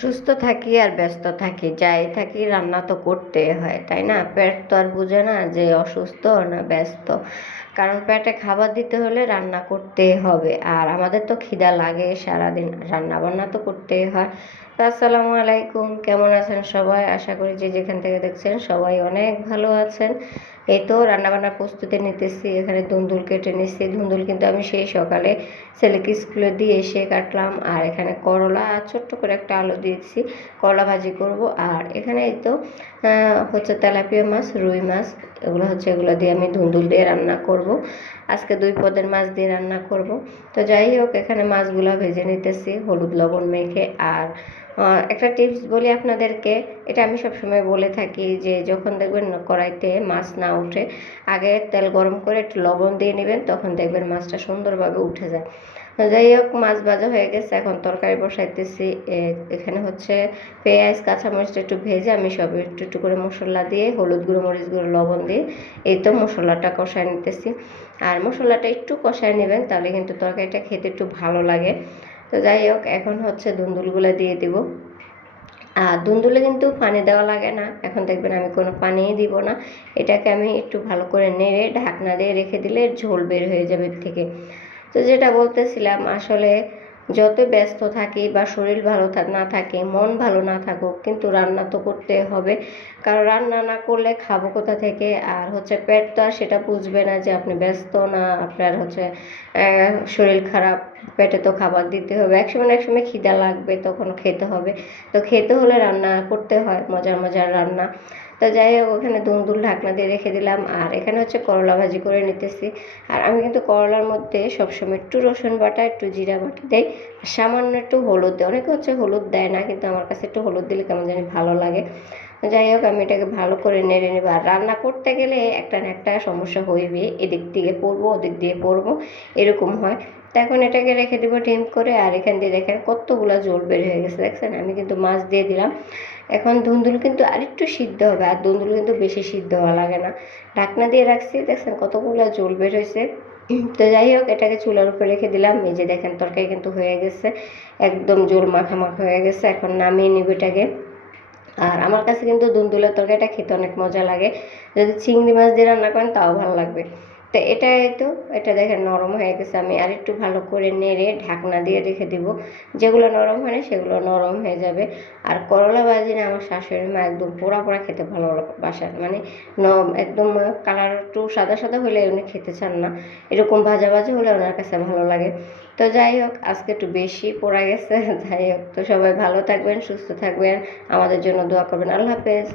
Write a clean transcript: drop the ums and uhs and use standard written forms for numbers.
সুস্থ থাকি আর ব্যস্ত থাকি, যাই থাকি রান্না তো করতে হয়, তাই না? পেট তো আর বুঝে না যে অসুস্থ না ব্যস্ত। কারণ পেটে খাবার দিতে হলে রান্না করতেই হবে, আর আমাদের তো খিদা লাগে সারাদিন, রান্না বান্না তো করতেই হয়। তো আসসালামু আলাইকুম, কেমন আছেন সবাই? আশা করি যে যেখান থেকে দেখছেন সবাই অনেক ভালো আছেন। এই তো রান্নাবান্নার প্রস্তুতি নিতেছি, এখানে ধুন্দুল কেটে নিচ্ছি। ধুন্দুল কিন্তু আমি সেই সকালে ছেলেকে স্কুলে দিয়ে এসে কাটলাম। আর এখানে করলা আর ছোট্ট করে একটা আলু দিয়েছি, করলা ভাজি করব। আর এখানে এই তো হচ্ছে তেলাপিয়া মাছ, রুই মাছ, এগুলো দিয়ে আমি ধুন্দুল দিয়ে রান্না করব। আজকে 2 পদের মাছ দিয়ে রান্না করব। তো যাই হোক, এখানে মাছগুলো ভেজে নিতেছি হলুদ লবণ মেখে। আর একটা টিপস বলি আপনাদেরকে, এটা আমি সবসময় বলে থাকি যে যখন দেখবেন কড়াইতে মাছ না ওঠে, আগে তেল গরম করে একটু লবণ দিয়ে নেবেন, তখন দেখবেন মাছটা সুন্দরভাবে উঠে যায়। যাই হোক, মাছ ভাজা হয়ে গেছে, এখন তরকারি বসাইতেছি। এখানে হচ্ছে পেঁয়াজ কাঁচামরিচটা একটু ভেজে আমি সব একটু একটু করে মশলা দিয়ে হলুদ গুঁড়ো মরিচ গুঁড়ো লবণ দিয়ে এই তো মশলাটা কষায় নিতেছি। আর মশলাটা একটু কষায় নেবেন, তাহলে কিন্তু তরকারিটা খেতে একটু ভালো লাগে। তো যাই হোক, এখন হচ্ছে ধুন্দুলগুলো দিয়ে দিব। আর ধুন্দুলে কিন্তু পানি দেওয়া লাগে না, এখন দেখবেন আমি কোনো পানিই দিব না। এটাকে আমি একটু ভালো করে নেড়ে ঢাকনা দিয়ে রেখে দিলে ঝোল বের হয়ে যাবে এর থেকে। তো যেটা বলতেছিলাম, আসলে যত ব্যস্ত থাকি বা শরীর ভালো না থাকে, মন ভালো না থাকুক, কিন্তু রান্না তো করতে হবে। কারণ রান্না না করলে খাবো কোথা থেকে? আর হচ্ছে পেট তো আর সেটা বুঝবে না যে আপনি ব্যস্ত না আপনার হচ্ছে শরীর খারাপ। পেটে তো খাবার দিতে হবে, একসময় না একসময় খিদা লাগবে, তখন খেতে হবে। তো খেতে হলে রান্না করতে হয়, মজার মজার রান্না। তো যাই হোক, ওখানে দুল ঢাকনা দিয়ে রেখে দিলাম। আর এখানে হচ্ছে করলা ভাজি করে নিতেছি। আর আমি কিন্তু করলার মধ্যে সবসময় একটু রসুন বাটা, একটু জিরা বাটা দেই, আর সামান্য একটু হলুদ দেয়। অনেকে হচ্ছে হলুদ দেয় না, কিন্তু আমার কাছে একটু হলুদ দিলে কেমন জানি ভালো লাগে। যাই হোক, আমি এটাকে ভালো করে নেড়ে নেব। আর রান্না করতে গেলে একটা না একটা সমস্যা হইবে, এদিক থেকে পড়বো ওদিক দিয়ে পড়বো, এরকম হয়। তো এখন এটাকে রেখে দেবো ডিম করে। আর এখান দিয়ে দেখেন কতগুলো জল বের হয়ে গেছে, দেখছেন? আমি কিন্তু মাছ দিয়ে দিলাম। এখন ধুন্দুল কিন্তু আরেকটু সিদ্ধ হবে, আর ধুন্দুল কিন্তু বেশি সিদ্ধ হওয়া লাগে না। ঢাকনা দিয়ে রাখছি, দেখছেন কতগুলো জল বের হয়েছে। তো যাই হোক, এটাকে চুলার উপরে রেখে দিলাম। এই যে দেখেন তরকারি কিন্তু হয়ে গেছে, একদম জোল মাখা মাখা হয়ে গেছে। এখন নামিয়ে নিব এটাকে। আর আমার কাছে কিন্তু ধুন্দুলের তরকারিটা খেতে অনেক মজা লাগে, যদি চিংড়ি মাছ দিয়ে রান্না করেন তাও ভালো লাগবে। তো এটাই তো, এটা দেখেন নরম হয়ে গেছে। আমি আর একটু ভালো করে নেড়ে ঢাকনা দিয়ে রেখে দিব, যেগুলো নরম হয় না সেগুলো নরম হয়ে যাবে। আর করলা ভাজি না, আমার শাশুড়ি মা একদম পোড়া পোড়া খেতে ভালোবাসেন, মানে একদম কালার একটু সাদা সাদা হলে উনি খেতে চান না, এরকম ভাজা ভাজা হলে ওনার কাছে ভালো লাগে। তো যাই হোক, আজকে একটু বেশি পড়া গেছে। যাই হোক, তো সবাই ভালো থাকবেন, সুস্থ থাকবেন, আমাদের জন্য দোয়া করবেন। আল্লাহ হাফেজ।